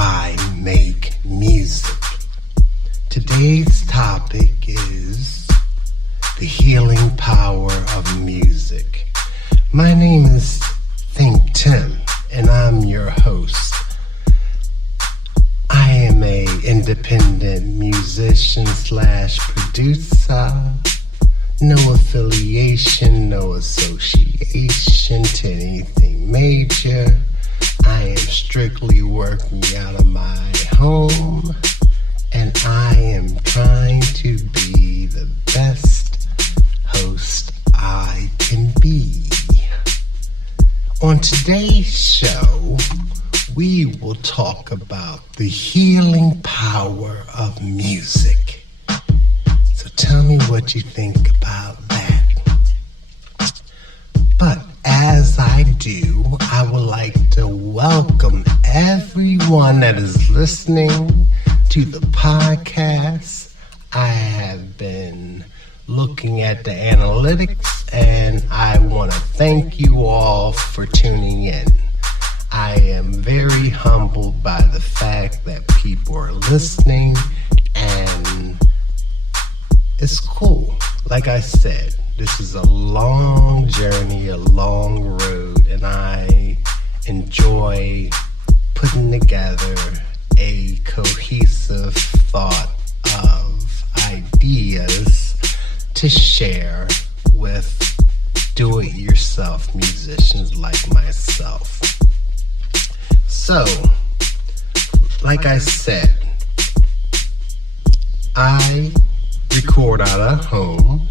why make music. Today's topic is the healing power of music. My name is ThinkTimm, and I'm your host. I am a independent musician / producer. No affiliation, no association to anything major. I am strictly working out of my home, and I am trying to be the best host I can be. On today's show, we will talk about the healing power of music. So tell me what you think about that. But as I do, I would like to welcome everyone that is listening to the podcast. I have been looking at the analytics, and I want to thank you all for tuning in. I am very humbled by the fact that people are listening, and it's cool. Like I said, this is a long journey, a long road, and I enjoy putting together a cohesive thought of ideas to share with do-it-yourself musicians like myself. So, like I said, I record out of home.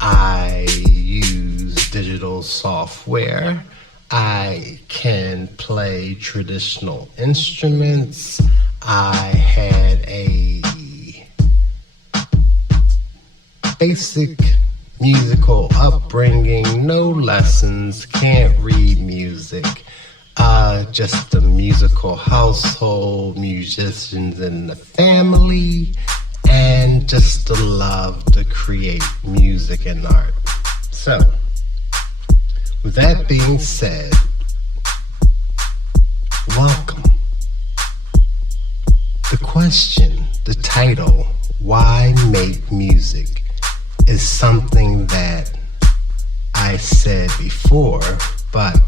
I use digital software. I can play traditional instruments. I had a basic musical upbringing, no lessons, can't read music. Just a musical household, musicians in the family, and just the love to create music and art. So, with that being said, welcome. The question, the title, Why Make Music, is something that I said before, but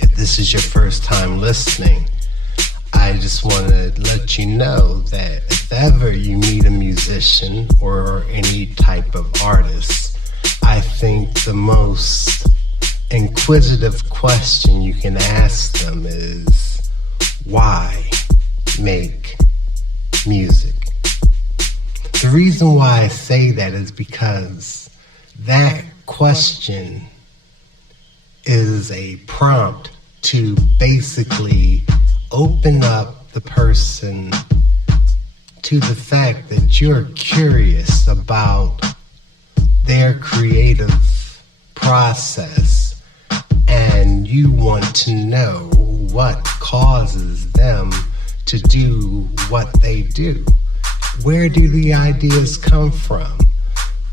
if this is your first time listening, I just want to let you know that if ever you meet a musician or any type of artist, I think the most inquisitive question you can ask them is, why make music? The reason why I say that is because that question is a prompt to basically open up the person to the fact that you're curious about their creative process, and you want to know what causes them to do what they do. Where do the ideas come from?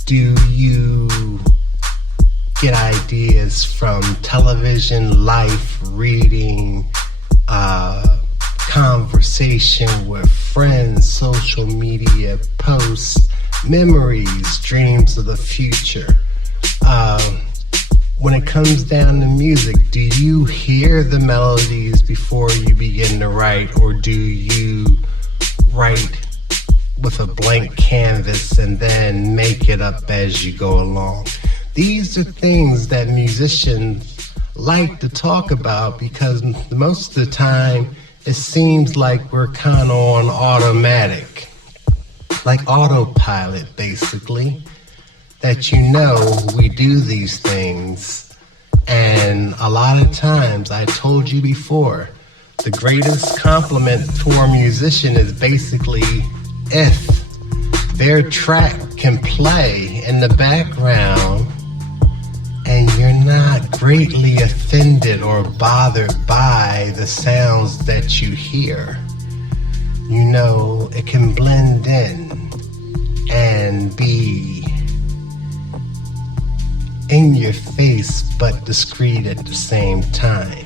Do you get ideas from television, life, reading, conversation with friends, social media posts, memories, dreams of the future? When it comes down to music, do you hear the melodies before you begin to write, or do you write with a blank canvas and then make it up as you go along? These are things that musicians like to talk about because most of the time it seems like we're kind of on automatic, like autopilot basically, that we do these things. And a lot of times, I told you before, the greatest compliment for a musician is basically if their track can play in the background and you're not greatly offended or bothered by the sounds that you hear. It can blend in and be in your face but discreet at the same time.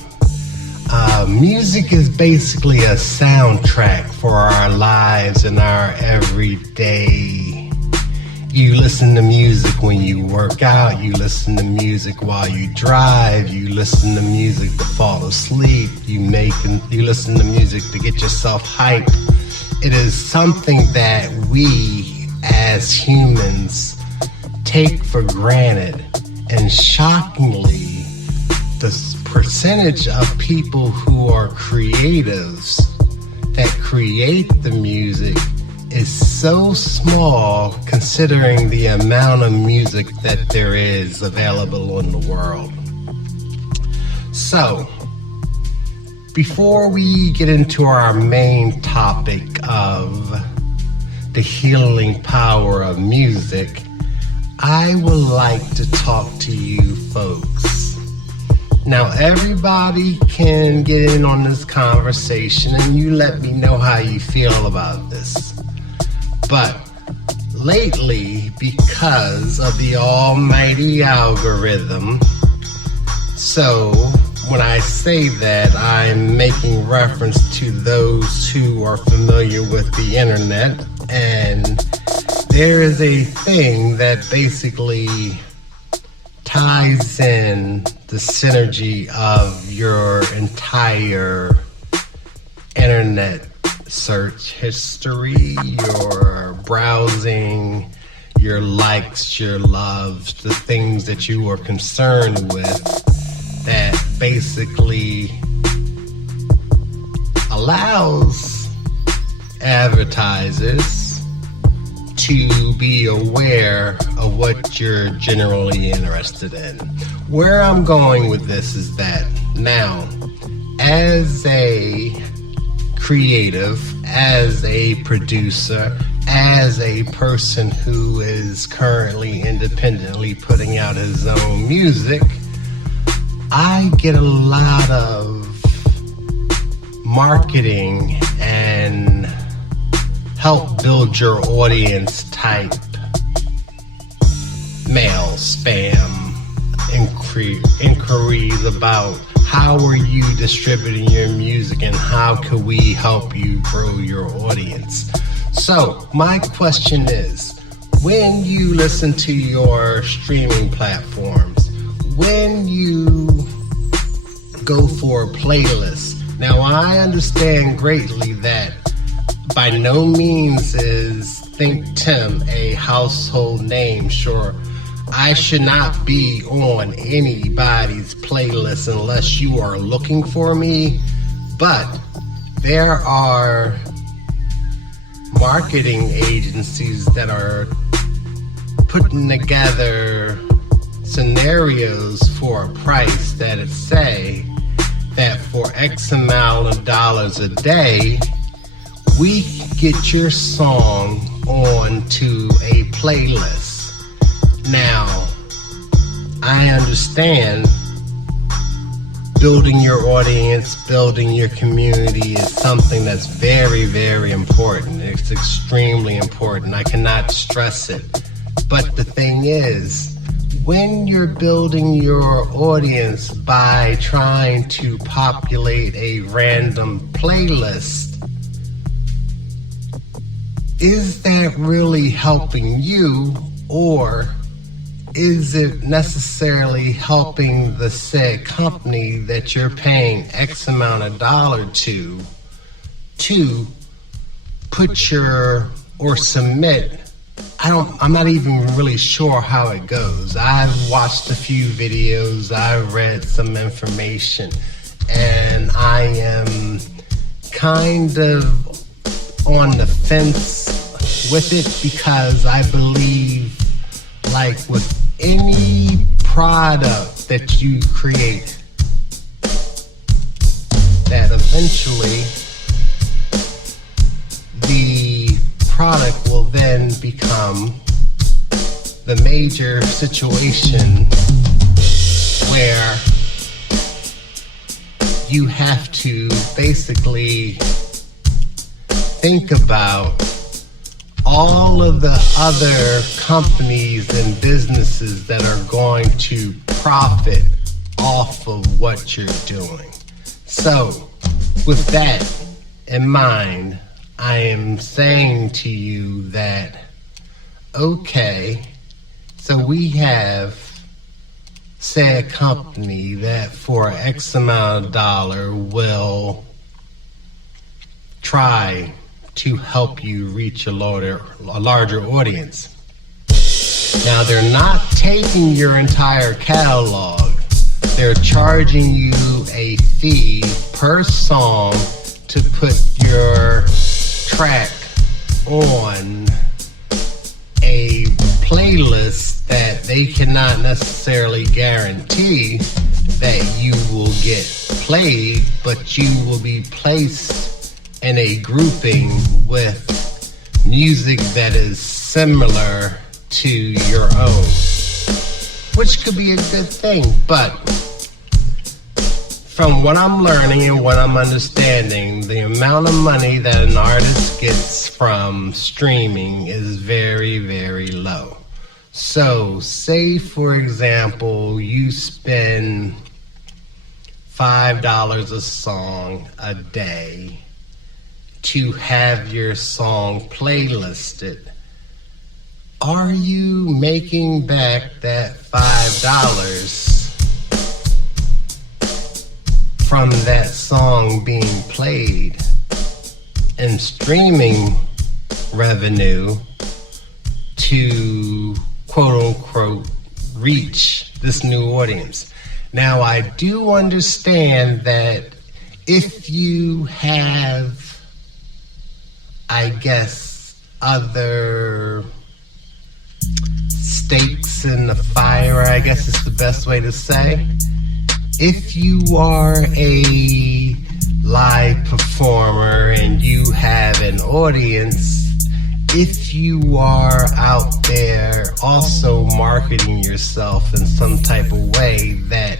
Music is basically a soundtrack for our lives and our everyday. You listen to music when you work out, you listen to music while you drive, you listen to music to fall asleep, you listen to music to get yourself hyped. It is something that we as humans take for granted, and shockingly, the percentage of people who are creatives that create the music is so small considering the amount of music that there is available in the world. So, before we get into our main topic of the healing power of music, I would like to talk to you folks. Now, everybody can get in on this conversation and you let me know how you feel about this. But lately, because of the almighty algorithm, so when I say that, I'm making reference to those who are familiar with the internet, and there is a thing that basically ties in the synergy of your entire internet search history, your browsing, your likes, your loves, the things that you are concerned with, that basically allows advertisers to be aware of what you're generally interested in. Where I'm going with this is that now, as a creative, as a producer, as a person who is currently independently putting out his own music, I get a lot of marketing and help build your audience type mail, spam, inquiries about how are you distributing your music and how can we help you grow your audience. So my question is, when you listen to your streaming platforms, when you go for a playlist, now I understand greatly that by no means is ThinkTimm a household name. Sure, I should not be on anybody's playlist unless you are looking for me, but there are marketing agencies that are putting together scenarios for a price that it say that for X amount of dollars a day, we get your song onto a playlist. Now, I understand building your audience, building your community is something that's very, very important. It's extremely important. I cannot stress it. But the thing is, when you're building your audience by trying to populate a random playlist, is that really helping you, or is it necessarily helping the said company that you're paying X amount of dollar to put your or submit? I'm not even really sure how it goes. I've watched a few videos, I've read some information, and I am kind of on the fence with it, because I believe, like with any product that you create, that eventually the product will then become the major situation where you have to basically think about all of the other companies and businesses that are going to profit off of what you're doing. So, with that in mind, I am saying to you that, okay, so we have, say, a company that for X amount of dollar will try to help you reach a larger audience. Now, they're not taking your entire catalog. They're charging you a fee per song to put your track on a playlist that they cannot necessarily guarantee that you will get played, but you will be placed in a grouping with music that is similar to your own, which could be a good thing. But from what I'm learning and what I'm understanding, the amount of money that an artist gets from streaming is very, very low. So, say for example, you spend $5 a song a day to have your song playlisted. Are you making back that $5 from that song being played in streaming revenue to quote unquote reach this new audience? Now, I do understand that if you have, I guess, other stakes in the fire, I guess is the best way to say. If you are a live performer and you have an audience, if you are out there also marketing yourself in some type of way that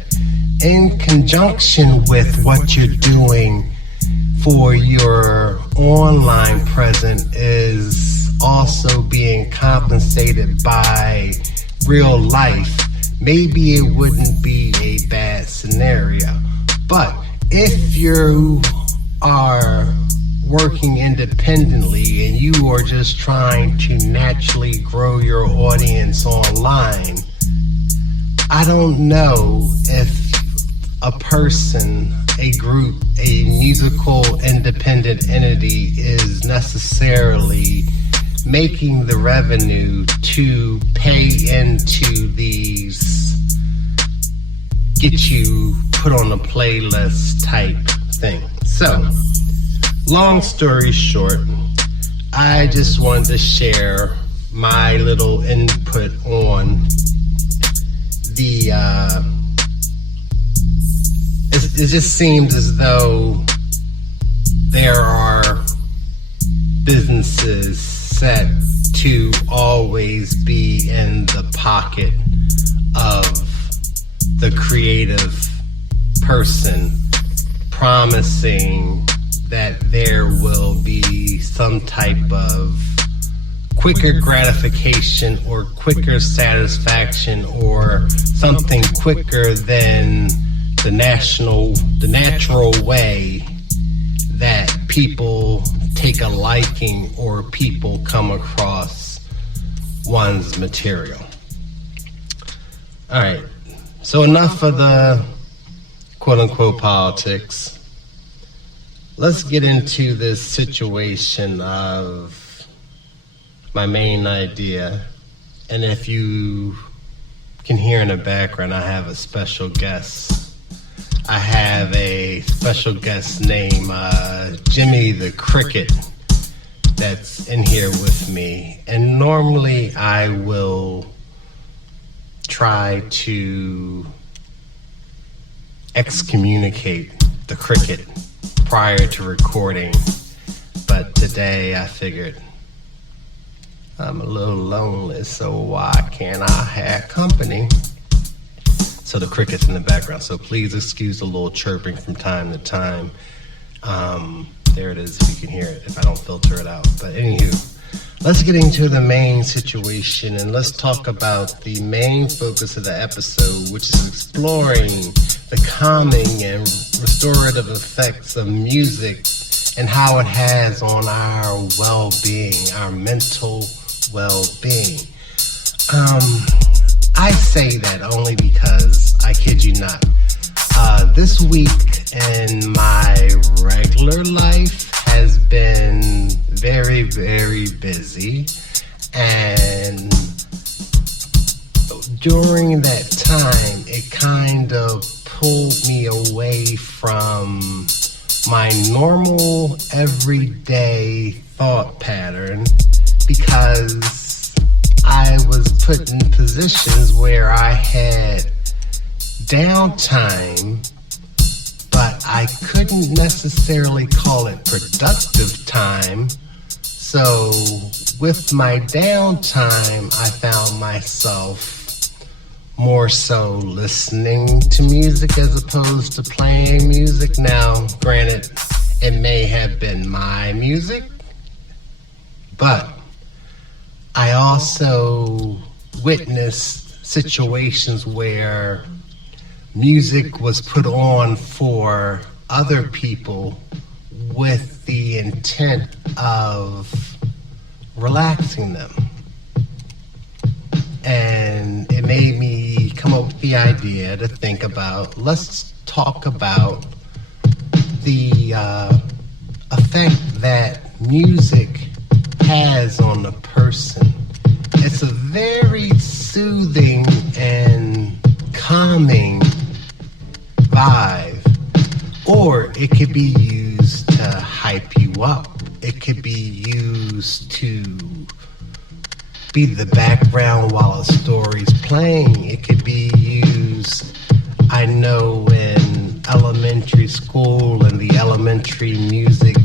in conjunction with what you're doing for your online presence is also being compensated by real life, maybe it wouldn't be a bad scenario. But if you are working independently and you are just trying to naturally grow your audience online, I don't know if a person, a group, a musical independent entity is necessarily making the revenue to pay into these get you put on a playlist type thing. So, long story short, I just wanted to share my little input on the it just seems as though there are businesses set to always be in the pocket of the creative person, promising that there will be some type of quicker gratification or quicker satisfaction or something quicker than the natural way that people take a liking or people come across one's material. All right, so enough of the quote-unquote politics. Let's get into this situation of my main idea. And if you can hear in the background, I have a special guest. I have a special guest named Jimmy the Cricket that's in here with me. And normally I will try to excommunicate the cricket prior to recording, but today I figured I'm a little lonely, so why can't I have company? So the cricket's in the background, so please excuse the little chirping from time to time. There it is, if you can hear it, if I don't filter it out. But anywho, let's get into the main situation, and let's talk about the main focus of the episode, which is exploring the calming and restorative effects of music and how it has on our well-being, our mental well-being. I say that only because, I kid you not, this week in my regular life has been very, very busy, and during that time, it kind of pulled me away from my normal, everyday thought pattern because I was put in positions where I had downtime, but I couldn't necessarily call it productive time. So with my downtime, I found myself more so listening to music as opposed to playing music. Now, granted, it may have been my music, but I also witnessed situations where music was put on for other people with the intent of relaxing them. And it made me come up with the idea to think about, let's talk about the effect that music has on a person. It's a very soothing and calming vibe, or it could be used to hype you up. It could be used to be the background while a story's playing. It could be used, I know in elementary school and the elementary music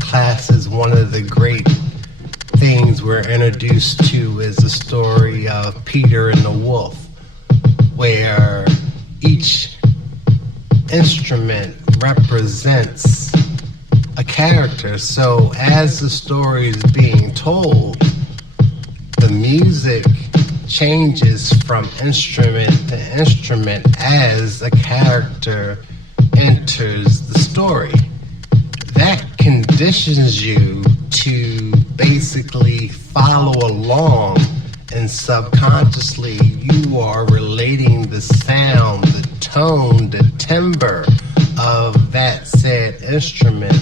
classes, one of the great things we're introduced to is the story of Peter and the Wolf, where each instrument represents a character. So as the story is being told, the music changes from instrument to instrument as a character enters the story. That conditions you to basically follow along, and subconsciously you are relating the sound, the tone, the timbre of that said instrument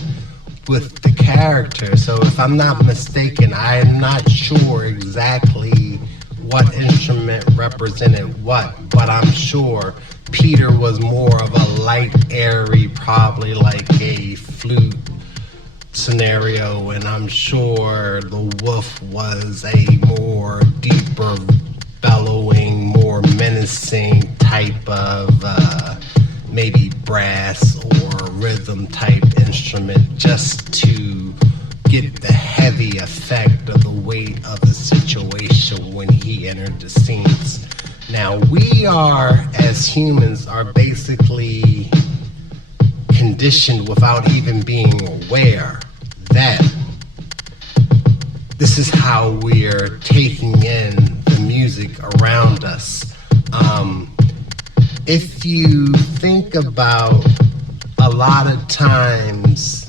with the character. So if I'm not mistaken, I'm not sure exactly what instrument represented what, but I'm sure Peter was more of a light, airy, probably like a flute scenario, and I'm sure the wolf was a more deeper, bellowing, more menacing type of maybe brass or rhythm type instrument, just to get the heavy effect of the weight of the situation when he entered the scenes. Now, we are, as humans, are basically conditioned without even being aware that this is how we're taking in the music around us. If you think about a lot of times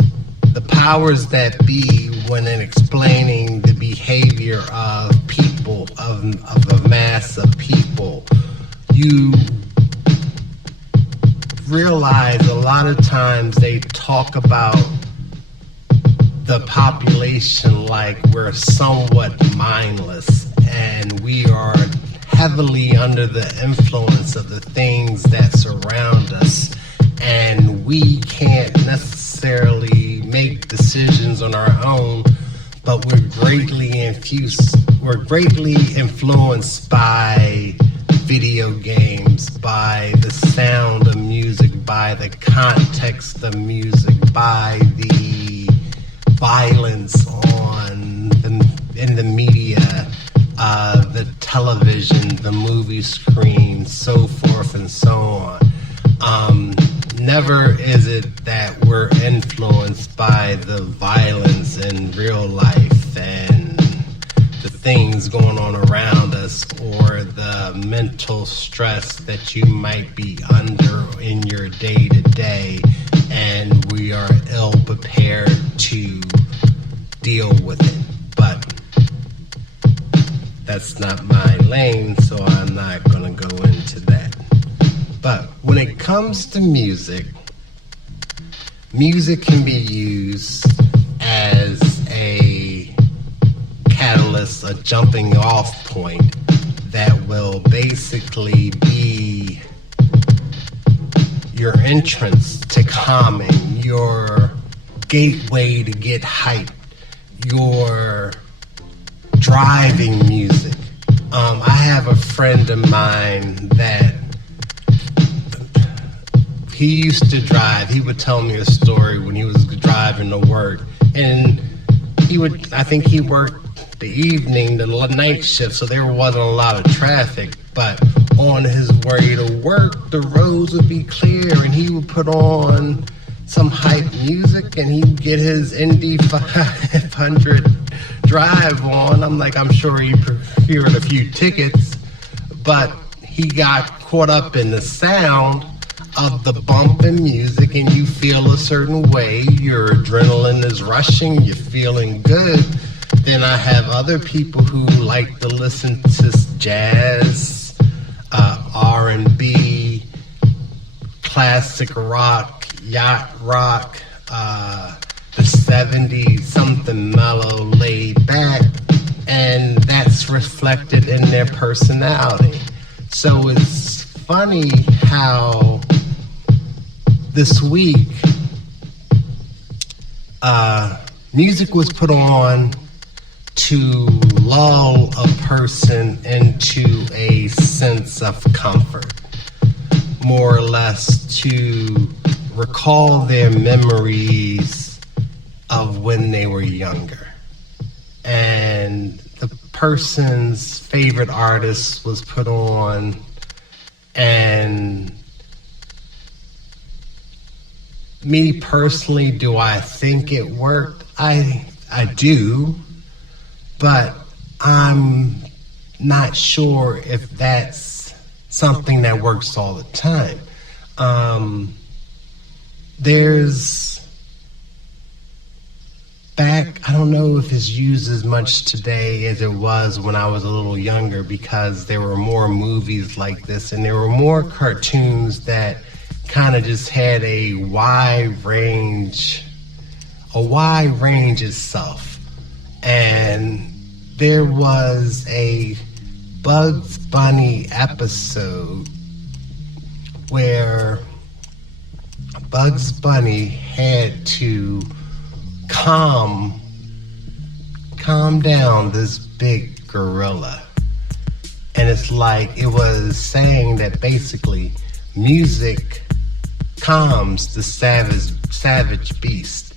the powers that be when in explaining the behavior of people, of a mass of people, you realize a lot of times they talk about the population like we're somewhat mindless, and we are heavily under the influence of the things that surround us, and we can't necessarily make decisions on our own, but we're greatly influenced by video games, by the sound of music, by the context of music, by the violence in the media, the television, the movie screen, so forth and so on. Never is it that we're influenced by the violence in real life and the things going on around us or the mental stress that you might be under in your day to day, and we are ill prepared to deal with it. But that's not my lane, so I'm not going to go into that. But when it comes to music, music can be used as a catalyst, a jumping off point that will basically be your entrance to calming, your gateway to get hyped, your driving music. I have a friend of mine that he used to drive. He would tell me a story when he was driving to work, and I think he worked the evening, the night shift, so there wasn't a lot of traffic, but on his way to work, the roads would be clear, and he would put on some hype music, and he would get his Indy 500 drive on. I'm sure he procured a few tickets, but he got caught up in the sound of the bumping music, and you feel a certain way. Your adrenaline is rushing, you're feeling good. Then I have other people who like to listen to jazz, R&B, classic rock, yacht rock, the 70s, something mellow, laid back, and that's reflected in their personality. So it's funny how this week music was put on to lull a person into a sense of comfort, more or less to recall their memories of when they were younger. And the person's favorite artist was put on, and me personally, do I think it worked? I do, but I'm not sure if that's something that works all the time. I don't know if it's used as much today as it was when I was a little younger, because there were more movies like this, and there were more cartoons that kind of just had a wide range itself. And there was a Bugs Bunny episode where Bugs Bunny had to calm down this big gorilla. And it's like it was saying that basically music calms the savage beast.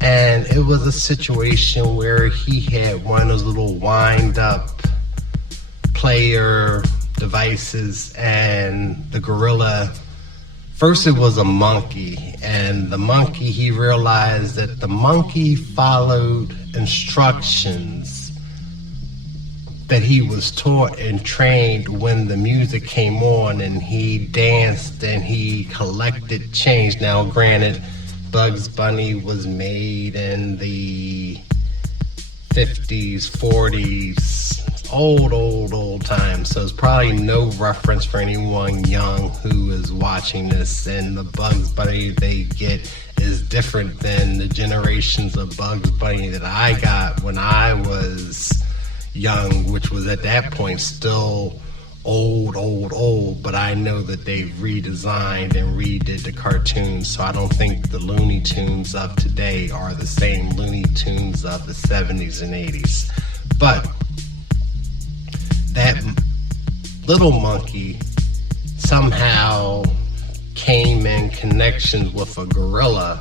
And it was a situation where he had one of those little wind-up player devices, and the gorilla, first it was a monkey, and the monkey, he realized that the monkey followed instructions that he was taught and trained when the music came on, and he danced and he collected change. Now granted, Bugs Bunny was made in the 50s, 40s, old times, so it's probably no reference for anyone young who is watching this, and the Bugs Bunny they get is different than the generations of Bugs Bunny that I got when I was young, which was at that point still old, but I know that they've redesigned and redid the cartoons, so I don't think the Looney Tunes of today are the same Looney Tunes of the 70s and 80s. But that little monkey somehow came in connection with a gorilla,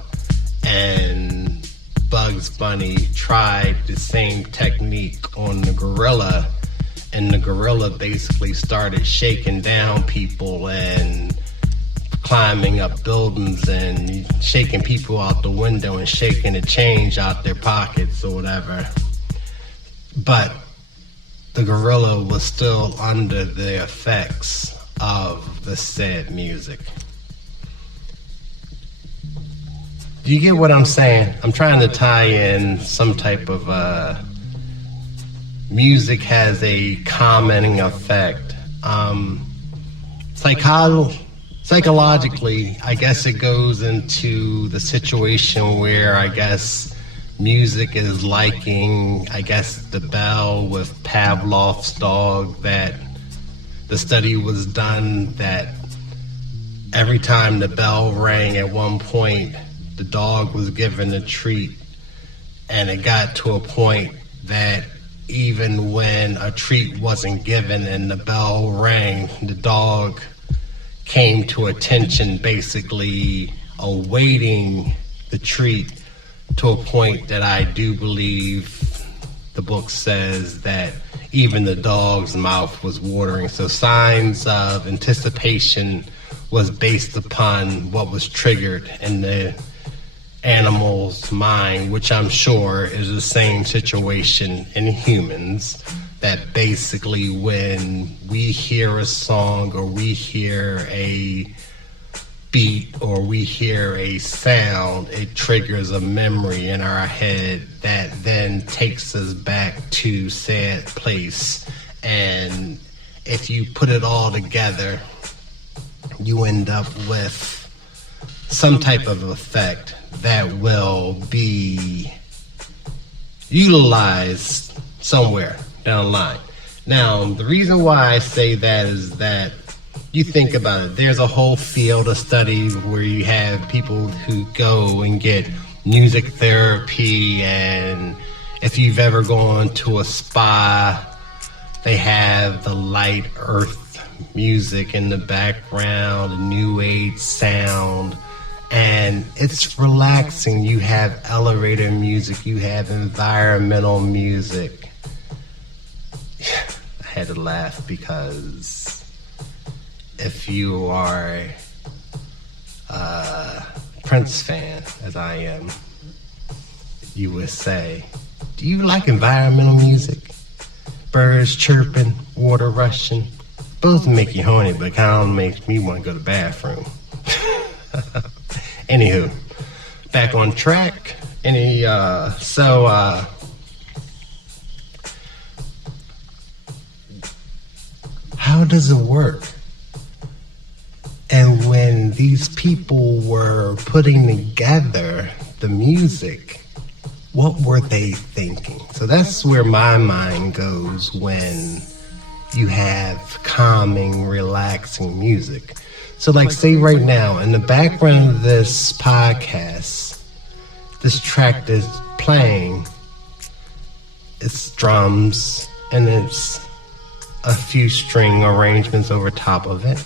and Bugs Bunny tried the same technique on the gorilla, and the gorilla basically started shaking down people and climbing up buildings and shaking people out the window and shaking the change out their pockets or whatever. but the gorilla was still under the effects of the said music. Do you get what I'm saying? I'm trying to tie in some type of music has a calming effect. Psychologically, I guess it goes into the situation where I guess music is liking, I guess, the bell with Pavlov's dog, that the study was done that every time the bell rang at one point, the dog was given a treat, and it got to a point that even when a treat wasn't given and the bell rang, the dog came to attention, basically awaiting the treat, to a point that I do believe the book says that even the dog's mouth was watering. So signs of anticipation was based upon what was triggered in the animal's mind, which I'm sure is the same situation in humans, that basically when we hear a song or we hear a beat or we hear a sound, it triggers a memory in our head that then takes us back to said place. And if you put it all together, you end up with some type of effect that will be utilized somewhere down the line. Now, the reason why I say that is that you think about it, there's a whole field of study where you have people who go and get music therapy, and if you've ever gone to a spa, they have the light earth music in the background, the new age sound, and it's relaxing. You have elevator music, you have environmental music. I had to laugh because if you are a Prince fan, as I am, you would say, do you like environmental music? Birds chirping, water rushing. Supposed to make you horny, but kind of makes me want to go to the bathroom. Anywho, back on track. How does it work? And when these people were putting together the music, what were they thinking? So that's where my mind goes when you have calming, relaxing music. So like say right now, in the background of this podcast, this track that's playing, it's drums and it's a few string arrangements over top of it.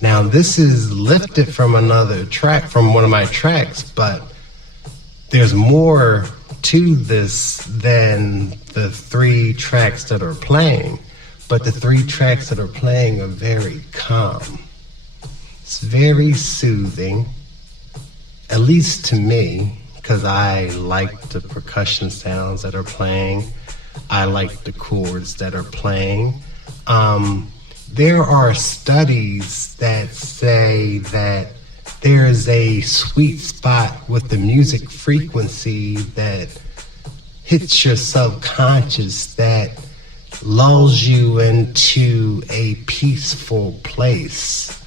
Now this is lifted from another track, from one of my tracks, but there's more to this than the 3 tracks that are playing. But the 3 tracks that are playing are very calm. It's very soothing, at least to me, because I like the percussion sounds that are playing. I like the chords that are playing. There are studies that say that there's a sweet spot with the music frequency that hits your subconscious that lulls you into a peaceful place.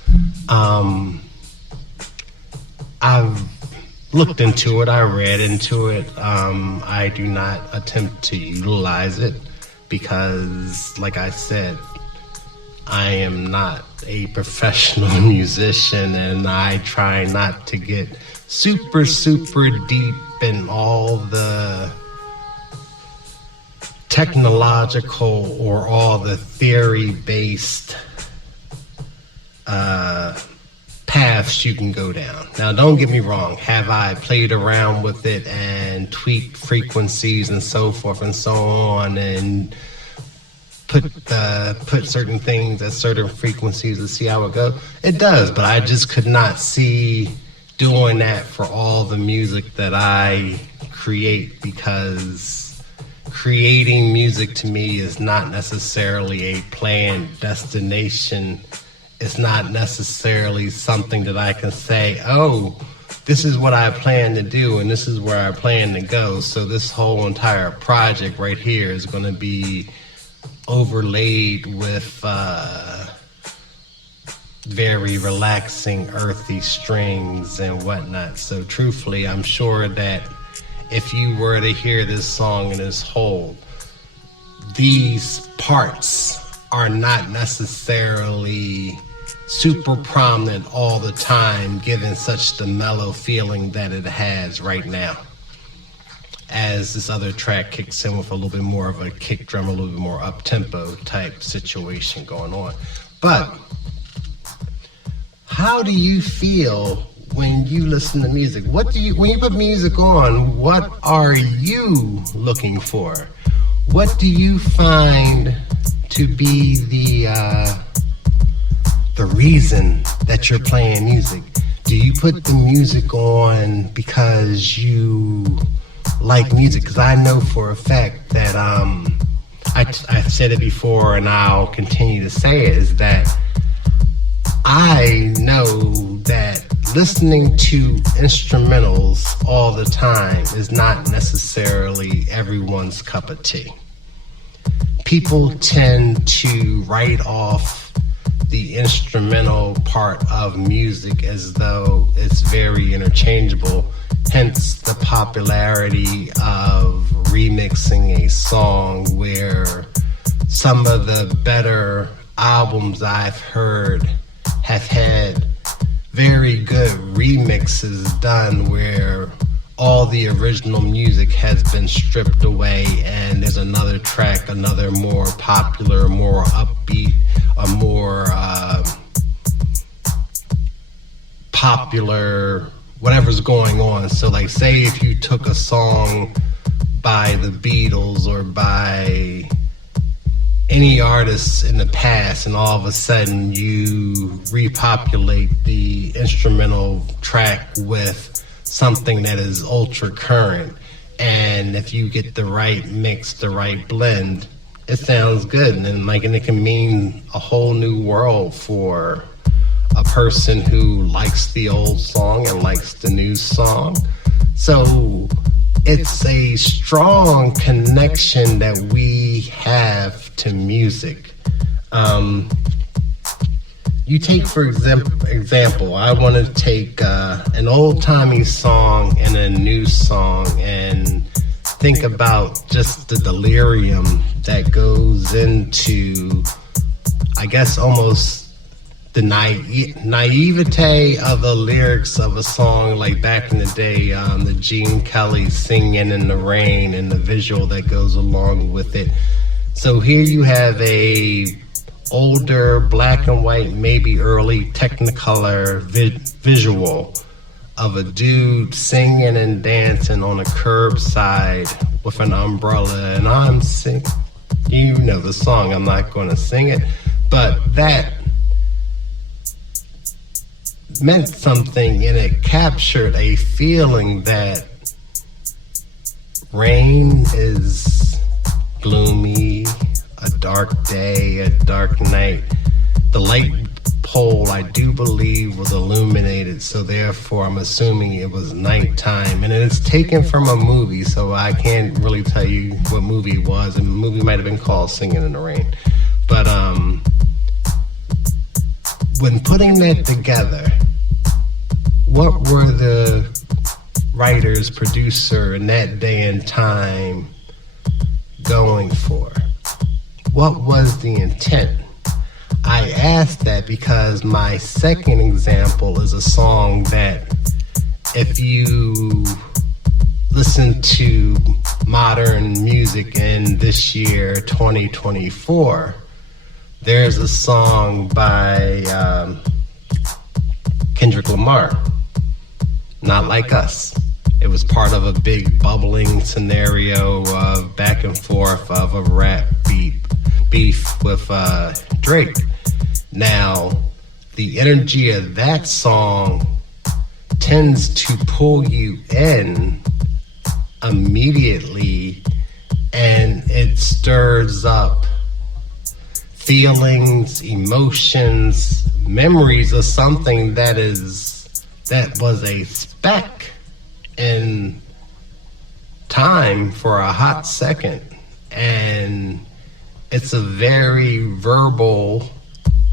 I've looked into it, I read into it. I do not attempt to utilize it because, like I said, I am not a professional musician, and I try not to get super deep in all the technological or all the theory-based paths you can go down. Now, don't get me wrong. Have I played around with it and tweaked frequencies and so forth and so on, and put certain things at certain frequencies to see how it goes? It does, but I just could not see doing that for all the music that I create, because creating music to me is not necessarily a planned destination. It's not necessarily something that I can say, oh, this is what I plan to do and this is where I plan to go. So this whole entire project right here is going to be overlaid with very relaxing, earthy strings and whatnot. So truthfully, I'm sure that if you were to hear this song in its whole, these parts are not necessarily super prominent all the time, given such the mellow feeling that it has right now. As this other track kicks in with a little bit more of a kick drum, a little bit more up-tempo type situation going on. But how do you feel when you listen to music? When you put music on, what are you looking for? What do you find to be the reason that you're playing music? Do you put the music on because you like music? Because I know for a fact that I've said it before and I'll continue to say it, is that I know that listening to instrumentals all the time is not necessarily everyone's cup of tea. People tend to write off the instrumental part of music as though it's very interchangeable, hence the popularity of remixing a song, where some of the better albums I've heard have had very good remixes done where all the original music has been stripped away and there's another track, another more popular, more upbeat, a more popular, whatever's going on. So like, say if you took a song by the Beatles or by any artists in the past and all of a sudden you repopulate the instrumental track with something that is ultra current, and if you get the right mix, the right blend, it sounds good, and it can mean a whole new world for a person who likes the old song and likes the new song. So it's a strong connection that we have to music. You take, for example, I want to take an old-timey song and a new song and think about just the delirium that goes into, I guess, almost the naivete of the lyrics of a song like back in the day, the Gene Kelly Singing in the Rain and the visual that goes along with it. So here you have a older black and white, maybe early Technicolor visual of a dude singing and dancing on a curbside with an umbrella, and I'm singing, you know the song, I'm not going to sing it, but that meant something, and it captured a feeling that rain is gloomy, a dark day, a dark night. The light pole, I do believe, was illuminated, so therefore I'm assuming it was nighttime, and it's taken from a movie, so I can't really tell you what movie it was, and the movie might have been called Singing in the Rain. But when putting that together, what were the writers, producer in that day and time going for? What was the intent? I asked that because my second example is a song that, if you listen to modern music in this year, 2024, there's a song by Kendrick Lamar, Not Like Us. It was part of a big bubbling scenario of back and forth of a rap beef with Drake. Now, the energy of that song tends to pull you in immediately, and stirs up feelings, emotions, memories of something that was a speck in time for a hot second. And it's a very verbal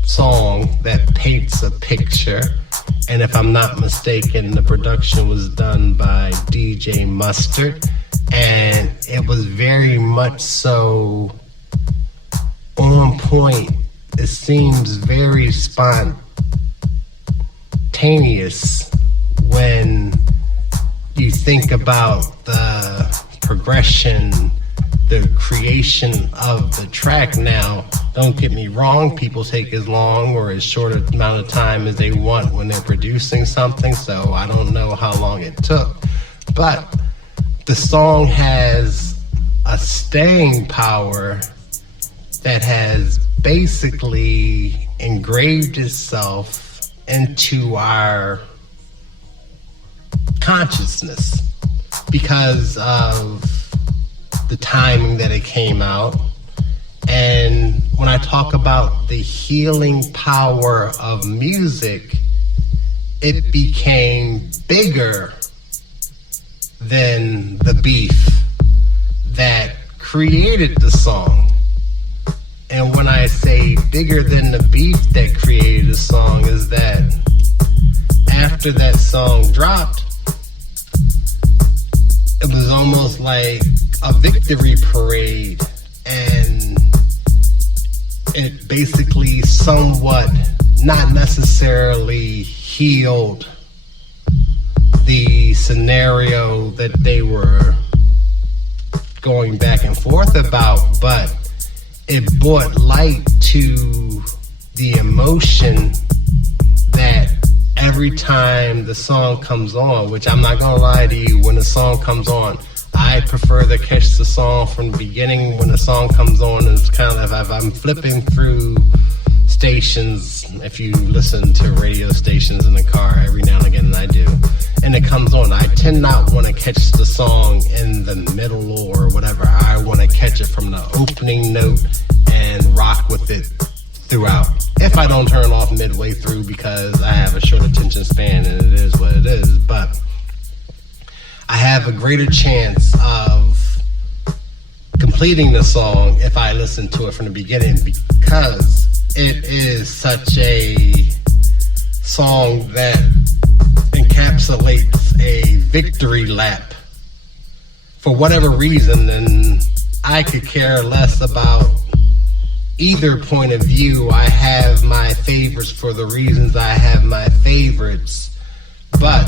song that paints a picture. And if I'm not mistaken, the production was done by DJ Mustard, and it was very much so on point. It seems very spontaneous when you think about the progression, the creation of the track. Now, don't get me wrong, people take as long or as short an amount of time as they want when they're producing something, so I don't know how long it took. But the song has a staying power that has basically engraved itself into our consciousness because of the timing that it came out. And when I talk about the healing power of music, it became bigger than the beef that created the song. And when I say bigger than the beef that created the song, is that after that song dropped, it was almost like a victory parade, and it basically somewhat, not necessarily healed the scenario that they were going back and forth about, but it brought light to the emotion that every time the song comes on, which I'm not gonna lie to you, when the song comes on, I prefer to catch the song from the beginning. When the song comes on, it's kind of if I'm flipping through stations, if you listen to radio stations in the car every now and again, and I do, and it comes on, I tend not want to catch the song in the middle or whatever. I want to catch it from the opening note and rock with it throughout. If I don't turn off midway through because I have a short attention span and it is what it is, but I have a greater chance of completing the song if I listen to it from the beginning, because it is such a song that encapsulates a victory lap for whatever reason, and I could care less about either point of view. I have my favorites for the reasons I have my favorites, but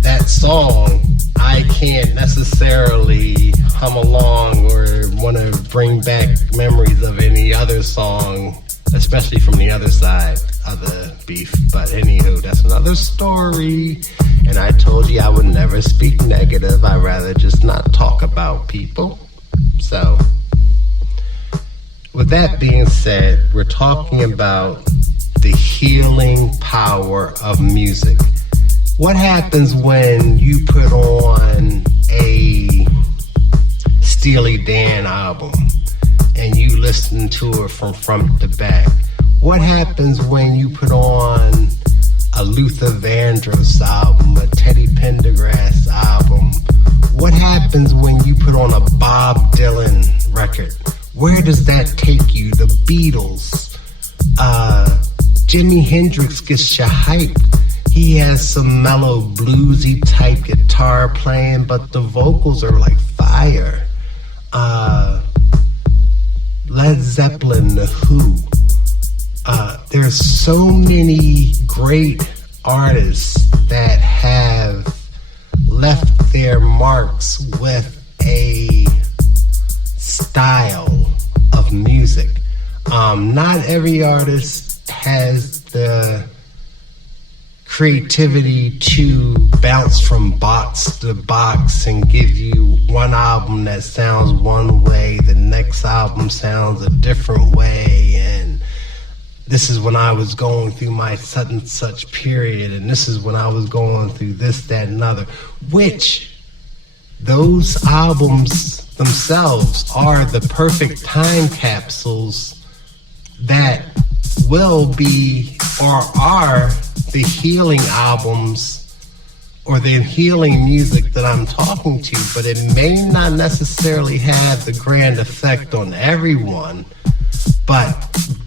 that song, I can't necessarily hum along or want to bring back memories of any other song, especially from the other side of the beef. But anywho, that's another story. And I told you I would never speak negative. I'd rather just not talk about people. So, with that being said, we're talking about the healing power of music. What happens when you put on a Steely Dan album and you listen to it from front to back? What happens when you put on a Luther Vandross album, a Teddy Pendergrass album? What happens when you put on a Bob Dylan record? Where does that take you? The Beatles. Jimi Hendrix gets you hyped. He has some mellow bluesy type guitar playing, but the vocals are like fire. Led Zeppelin, The Who. There's so many great artists that have left their marks with a style of music. Not every artist has the creativity to bounce from box to box and give you one album that sounds one way, the next album sounds a different way, and this is when I was going through my such and such period, and this is when I was going through this, that, and other, which those albums themselves are the perfect time capsules that will be or are the healing albums or the healing music that I'm talking to, but it may not necessarily have the grand effect on everyone. But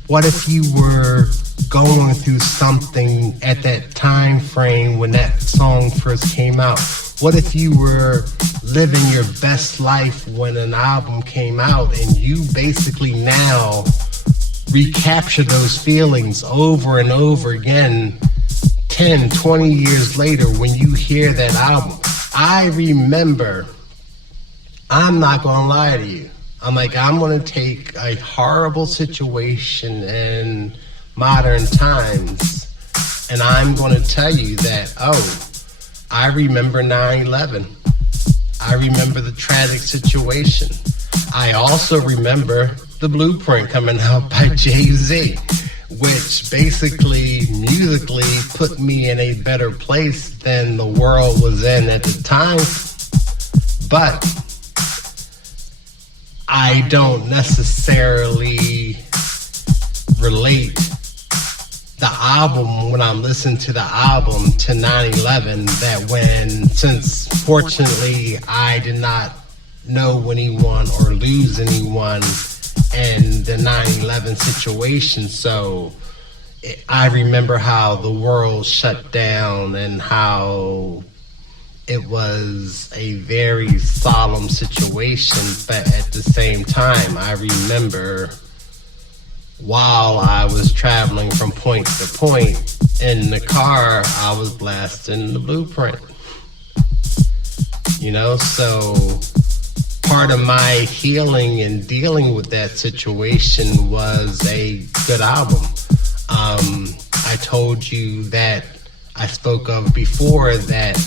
what if you were going through something at that time frame when that song first came out? What if you were living your best life when an album came out and you basically now recapture those feelings over and over again 10, 20 years later when you hear that album? I remember, I'm not gonna lie to you, I'm gonna take a horrible situation in modern times and I'm gonna tell you that, I remember 9/11. I remember the tragic situation. I also remember The Blueprint coming out by Jay-Z, which basically musically put me in a better place than the world was in at the time. But I don't necessarily relate the album, when I'm listening to the album, to 9/11, since fortunately I did not know anyone or lose anyone in the 9/11 situation. So I remember how the world shut down and how it was a very solemn situation. But at the same time, I remember while I was traveling from point to point in the car, I was blasting The Blueprint. So part of my healing and dealing with that situation was a good album. I told you that I spoke of before that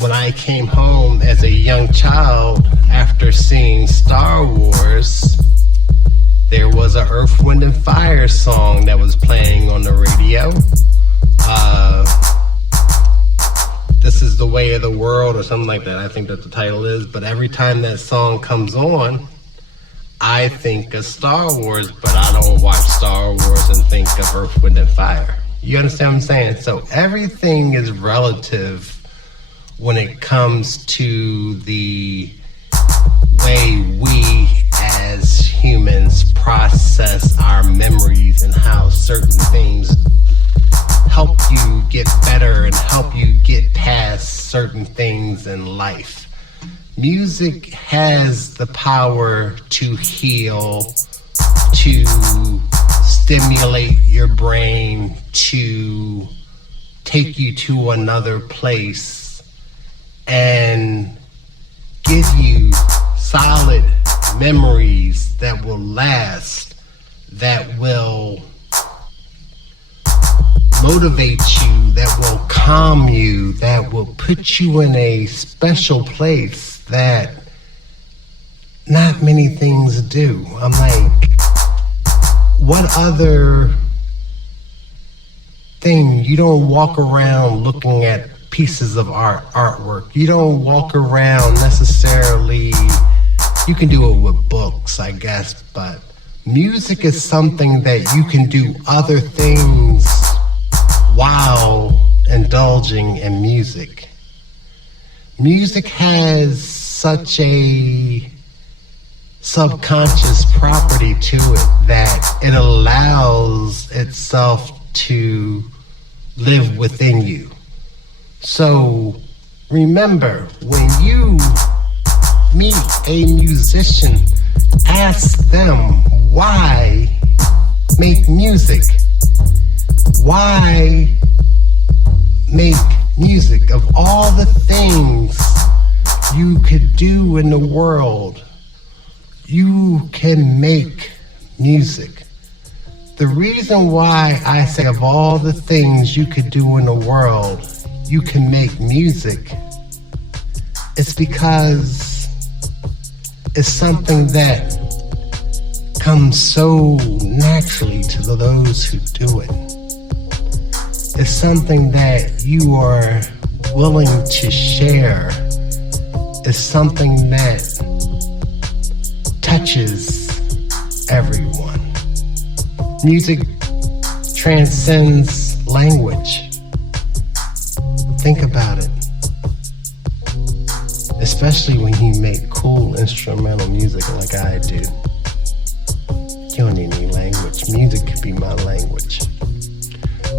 when I came home as a young child after seeing Star Wars, there was an Earth, Wind and Fire song that was playing on the radio. This is the Way of the World or something like that. I think that the title is. But every time that song comes on, I think of Star Wars, but I don't watch Star Wars and think of Earth, Wind and Fire. You understand what I'm saying? So everything is relative when it comes to the way we as humans process our memories and how certain things help you get better and help you get past certain things in life. Music has the power to heal, to stimulate your brain, to take you to another place and give you solid memories that will last, that will motivate you, that will calm you, that will put you in a special place that not many things do. I'm like, what other thing? You don't walk around looking at pieces of artwork. You don't walk around necessarily. You can do it with books, I guess, but music is something that you can do other things while indulging in music. Music has such a subconscious property to it that it allows itself to live within you. So remember, when you meet a musician, ask them why make music. Why make music? Of all the things you could do in the world, you can make music. The reason why I say of all the things you could do in the world, you can make music, it's because it's something that comes so naturally to those who do it. It's something that you are willing to share is something that touches everyone. Music transcends language. Think about it. Especially when you make cool instrumental music like I do. You don't need any language. Music could be my language.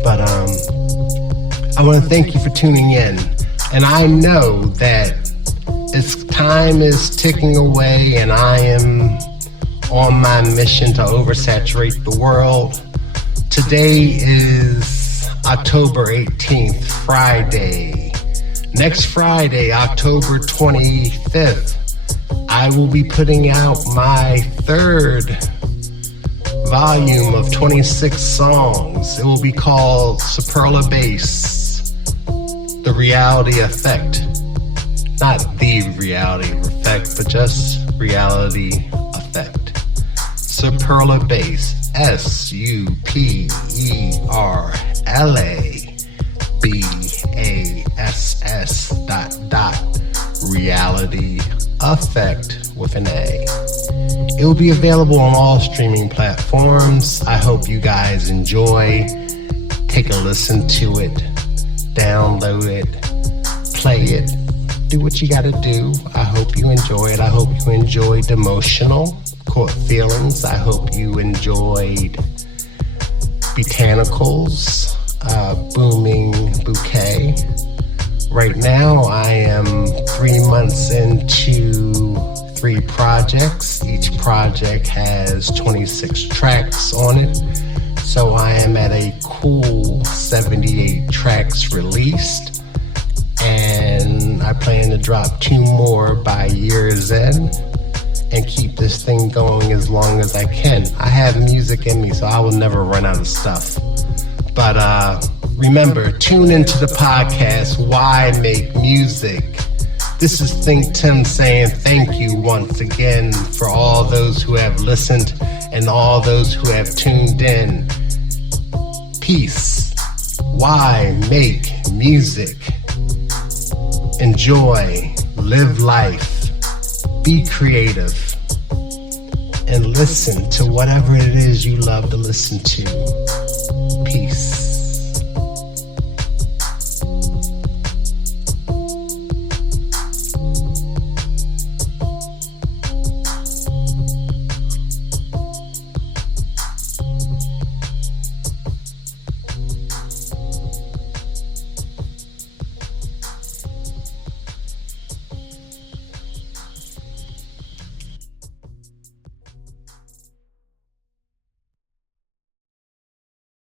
But I want to thank you for tuning in. And I know that time is ticking away and I am on my mission to oversaturate the world. Today is October 18th, Friday. Next Friday, October 25th, I will be putting out my third volume of 26 songs. It will be called Superlative, The Reality Effect. Not the reality effect, but just reality effect. Superlative, SUPERLABASS ... reality effect with an A. It will be available on all streaming platforms. I hope you guys enjoy. Take a listen to it, download it, play it, do what you gotta do. I hope you enjoy it. I hope you enjoyed Emotional, Caught Feelings. I hope you enjoyed Botanicals, Booming Bouquet. Right now, I am 3 months into 3 projects. Each project has 26 tracks on it. So I am at a cool 78 tracks released. And I plan to drop 2 more by year's end and keep this thing going as long as I can. I have music in me, so I will never run out of stuff. But remember, tune into the podcast, Why Make Music? This is ThinkTimm saying thank you once again for all those who have listened and all those who have tuned in. Peace. Why make music? Enjoy, live life, be creative, and listen to whatever it is you love to listen to. Peace.